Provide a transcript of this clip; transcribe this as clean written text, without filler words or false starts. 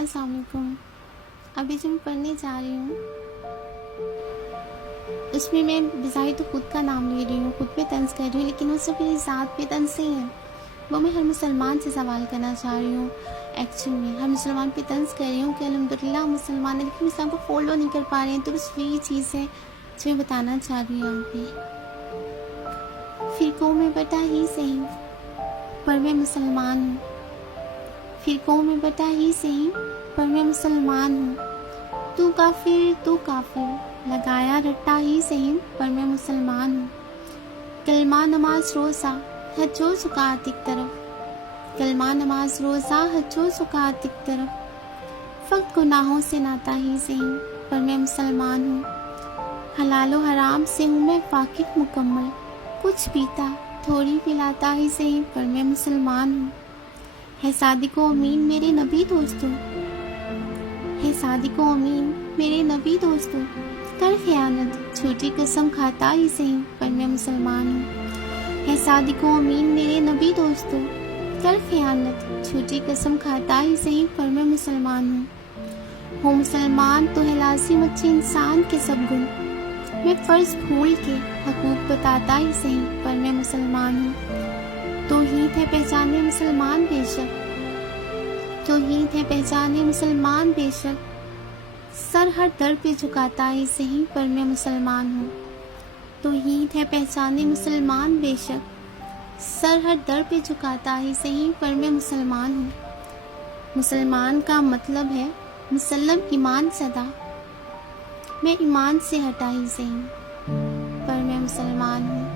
अस्सलाम वालेकुम। अभी जो मैं पढ़ने जा रही हूँ उसमें मैं बज़ाहिर तो खुद का नाम ले रही हूँ, खुद पे तंज़ कर रही हूँ, लेकिन वो सिर्फ मेरी ज़ात पे तंज़ नहीं है। वो मैं हर मुसलमान से सवाल करना चाह रही हूँ। एक्चुअल में हर मुसलमान पे तंज़ कर रही हूँ कि अल्हम्दुलिल्लाह मुसलमान है, लेकिन इस्लाम को फॉलो नहीं कर पा रहे हैं। तो बस वही चीज़ है जो मैं बताना चाह रही हूँ यहाँ पे। फ़िरक़ों में बटा ही सही पर मैं मुसलमान हूँ। फ़िरक़ों में बटा ही सही पर मैं मुसलमान हूँ। तू काफिर लगाया रट्टा ही सही पर मैं मुसलमान हूँ। कलमा नमाज रोज़ा हज्जो ज़कात एक तरफ, कलमा नमाज रोज़ा हज्जो ज़कात एक तरफ। फ़क़्त गुनाहों से नाता ही सही पर मैं मुसलमान हूँ। हलालो हराम से हूँ मैं वाकिफ़ मुकम्मल, कुछ पीता थोड़ी पिलाता ही सही पर मैं मुसलमान हूँ। है सादिको अमीन मेरे नबी दोस्तों, है सादिको अमीन मेरे नबी दोस्तों। कर ख़यानत झूठी कसम खाता ही सही पर मैं मुसलमान हूँ। है सादिको अमीन मेरे नबी दोस्तों, कर ख़यानत झूठी कसम खाता ही सही पर मैं मुसलमान हूँ। हो मुसलमान तो है लाज़िम अच्छे इंसान के सब गुण, मैं फ़र्ज़ भूल के हकूक़ बताता ही सही पर मैं मुसलमान हूँ। तौहीद है पहचाने मुसलमान बेशक, तौहीद है पहचाने मुसलमान बेशक। सर हर दर पे झुकाता ही सही पर मैं मुसलमान हूँ। तौहीद है पहचाने मुसलमान बेशक, सर हर दर पे झुकाता ही सही पर मैं मुसलमान हूँ। मुसलमान का मतलब है मुसल्लम ईमान सदा, मैं ईमान से हटा ही सही पर मैं मुसलमान हूँ।